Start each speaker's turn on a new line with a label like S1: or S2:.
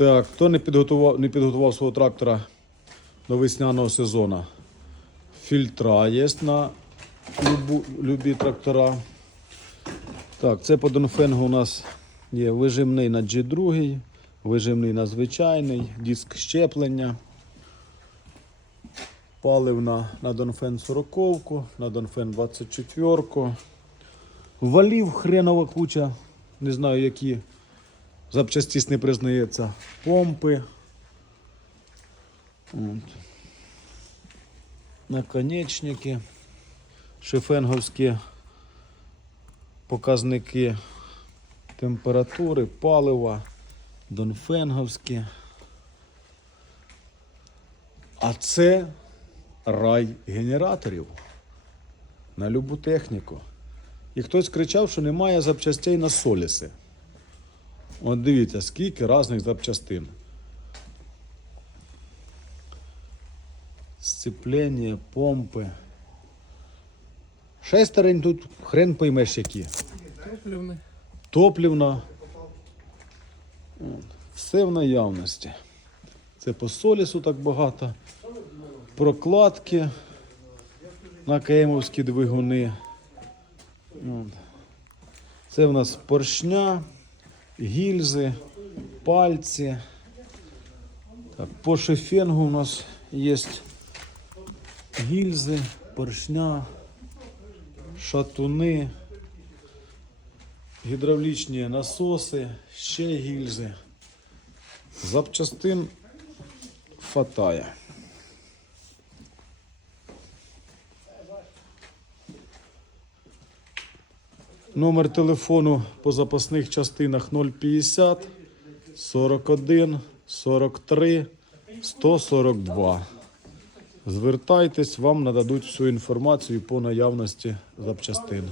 S1: Так, хто не підготував, не підготував свого трактора до весняного сезону? Фільтра є на любу, любі трактора. Так, це по Донфенгу у нас є вижимний на G2, вижимний на звичайний, диск щеплення. Паливна на Донфен 40, на Донфен 24. Валів хренова куча, не знаю які. Запчастість не признається. Помпи. От. Наконечники. Шифенговські показники температури, палива, донфенговські. А це рай генераторів на любу техніку. І хтось кричав, що немає запчастей на соліси. От дивіться, скільки різних запчастин. Сцеплення, помпи. Шестерень тут хрен поймеш які.
S2: Топливний.
S1: Топлівна. Все в наявності. Це по солісу так багато. Прокладки на каємовські двигуни. Це в нас поршня, гільзи, пальці. Так, по шефенгу у нас є гільзи, поршня, шатуни гідравлічні насоси, ще гільзи. Запчастин фатає. Номер телефону по запасних частинах 050 41 43 142. Звертайтесь, вам нададуть всю інформацію по наявності запчастин.